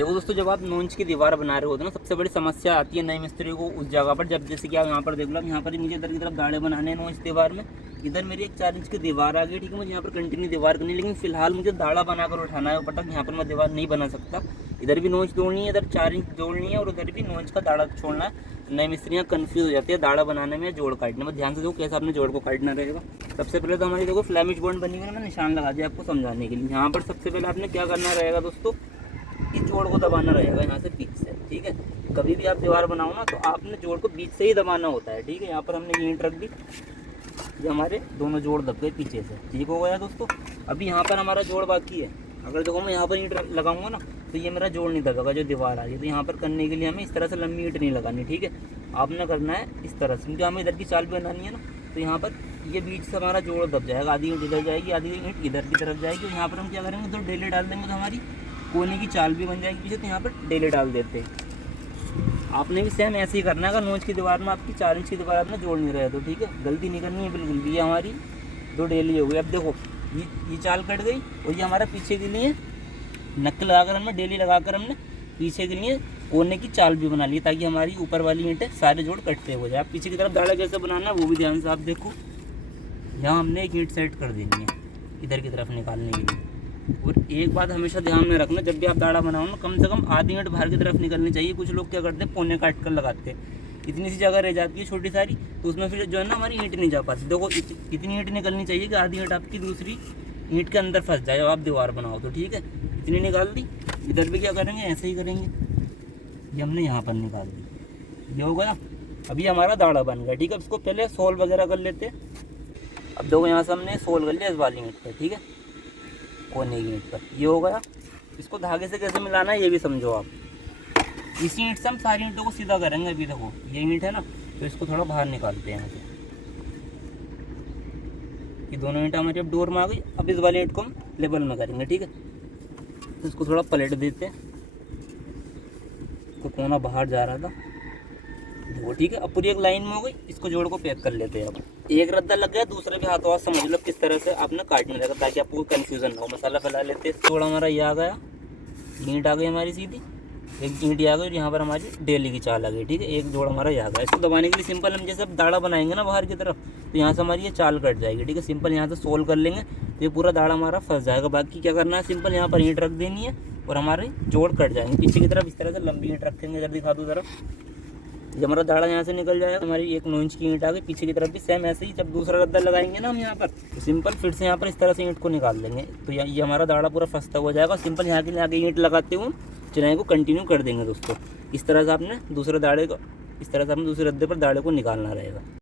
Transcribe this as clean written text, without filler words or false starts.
देखो दोस्तों, जब आप 9 इंच की दीवार बना रहे होते हैं ना, सबसे बड़ी समस्या आती है नए मिस्त्री को उस जगह पर, जब जैसे कि आप यहाँ पर देख लो, यहाँ पर नीचे इधर की तरफ दाढ़े बनाने हैं 9 इंच दीवार में। इधर मेरी एक 4 इंच की दीवार आ गई, ठीक है। मुझे यहाँ पर कंटिन्यू दीवार करनी है, लेकिन फिलहाल मुझे दाढ़ा बनाकर उठाना है ऊपर तक। यहाँ पर मैं दीवार नहीं बना सकता। इधर भी 9 इंच जोड़नी है, इधर 4 इंच जोड़नी है, और उधर भी 9 इंच का दाढ़ा छोड़ना है। नए मिस्त्रियाँ कन्फ्यूज हो जाती है दाढ़ा बनाने में, जोड़ काटने में। ध्यान से देखो कैसे आपने जोड़ को काटना रहेगा। सबसे पहले तो हमारी देखो फ्लैमिश बॉन्ड बनी हुई है, मैं निशान लगा दिया आपको समझाने के लिए। यहाँ पर सबसे पहले आपने क्या करना रहेगा दोस्तों, इस जोड़ को दबाना रहेगा यहाँ से बीच से, ठीक है। कभी भी आप दीवार बनाओ ना, तो आपने जोड़ को बीच से ही दबाना होता है, ठीक है। यहाँ पर हमने ईंट रख दी, ये हमारे दोनों जोड़ दब गए पीछे से, ठीक हो गया दोस्तों। अभी यहाँ पर हमारा जोड़ बाकी है। अगर देखो मैं यहाँ पर ईंट लगाऊंगा ना, तो ये मेरा जोड़ नहीं दबेगा, जो दीवार आ रही है। तो यहाँ पर करने के लिए हमें इस तरह से लंबी ईंट नहीं लगानी, ठीक है। आपने करना है इस तरह से, क्योंकि हमें इधर की चाल भी बनानी है ना। तो यहाँ पर ये बीच से हमारा जोड़ दब जाएगा, आधी ईंट इधर जाएगी, आधी ईंट इधर की तरफ जाएगी। और यहाँ पर हम क्या करेंगे, तो डेले डाल देंगे, तो हमारी कोने की चाल भी बन जाएगी पीछे। तो यहाँ पर डेले डाल देते हैं। आपने भी सेम ऐसे ही करना है। अगर 9 इंच की दीवार में आपकी 4 इंच की दीवार आपने जोड़ नहीं रहे तो, ठीक है, गलती नहीं करनी है बिल्कुल भी। ये हमारी 2 डेली हो गई। अब देखो ये चाल कट गई, और ये हमारा पीछे के लिए नक्ल लगाकर हमने डेली लगाकर हमने पीछे के लिए कोने की चाल भी बना ली, ताकि हमारी ऊपर वाली ईंटें सारे जोड़ कटते हो जाए। आप पीछे की तरफ दाढ़ा कैसे बनाना है वो भी ध्यान से आप देखो। यहाँ हमने एक ईंट सेट कर देनी है इधर की तरफ निकालने के लिए। और एक बात हमेशा ध्यान में रखना, जब भी आप दाढ़ा बनाओ ना, कम से कम आधी ईंट बाहर की तरफ निकलनी चाहिए। कुछ लोग क्या करते हैं, पौने काट कर लगाते हैं, इतनी सी जगह रह जाती है छोटी सारी, तो उसमें फिर जो है ना हमारी ईंट नहीं जा पाती। देखो इतनी ईंट निकलनी चाहिए कि आधी ईंट आपकी दूसरी ईंट के अंदर फंस जाए जब आप दीवार बनाओ तो, ठीक है। इतनी निकाल दी। इधर भी क्या करेंगे, ऐसे ही करेंगे। ये हमने यहाँ पर निकाल दी, ये हो गया। अभी हमारा दाढ़ा बन गया, ठीक है। इसको पहले सोल वगैरह कर लेते हैं। अब देखो यहाँ से हमने सोल कर लिया इस वाली ईंट पर, ठीक है, कोने की ईंट पर। ये हो गया। इसको धागे से कैसे मिलाना है ये भी समझो आप। इसी ईंट से हम सारी ईंटों को सीधा करेंगे। अभी देखो ये ईंट है ना, तो इसको थोड़ा बाहर निकालते हैं यहाँ से। ये दोनों ईंट हमारी अब डोर में आ गई। अब इस वाली ईंट को हम लेवल में करेंगे, ठीक है। तो इसको थोड़ा पलट देते हैं, तो कोना बाहर जा रहा था वो, ठीक है। अब पूरी एक लाइन में हो गई। इसको जोड़ को पैक कर लेते हैं। अब एक रद्दा लग गया, दूसरे भी हाथों हाथ समझ लो किस तरह से आपने काटने लगा, ताकि आपको कंफ्यूजन ना हो। मसाला फैला लेते हैं। जोड़ हमारा ये आ गया, ईंट आ गई हमारी सीधी, एक ईंट आ गई, और यहाँ पर हमारी डेली की चाल आ गई, ठीक है। एक जोड़ हमारा ये आ गया। इसको दबाने के लिए सिंपल हम जैसे दाढ़ा बनाएंगे ना बाहर की तरफ, तो यहाँ से हमारी ये चाल कट जाएगी, ठीक है। सिंपल यहाँ से सोल्व कर लेंगे तो ये पूरा दाढ़ा हमारा फंस जाएगा। बाकी क्या करना है, सिंपल यहाँ पर ईंट रख देनी है, और हमारे जोड़ कट जाएंगे पीछे की तरफ। इस तरह से लंबी ईंट रखेंगे, इधर दिखा दो तरफ। जब हमारा दाढ़ा यहाँ से निकल जाएगा, हमारी एक 9 इंच की ईंट आ गई। पीछे की तरफ भी सेम ऐसे ही। जब दूसरा रद्दा लगाएंगे ना हम यहाँ पर, तो सिंपल फिर से यहाँ पर इस तरह से ईंट को निकाल लेंगे, तो ये हमारा दाढ़ा पूरा फंसता हो जाएगा। सिंपल यहाँ के लिए आगे ईंट लगाते हुए चुनाई को कंटिन्यू कर देंगे दोस्तों। इस तरह से आपने दूसरे दाढ़े को, इस तरह से आपने दूसरे रद्दे पर दाढ़े को निकालना रहेगा।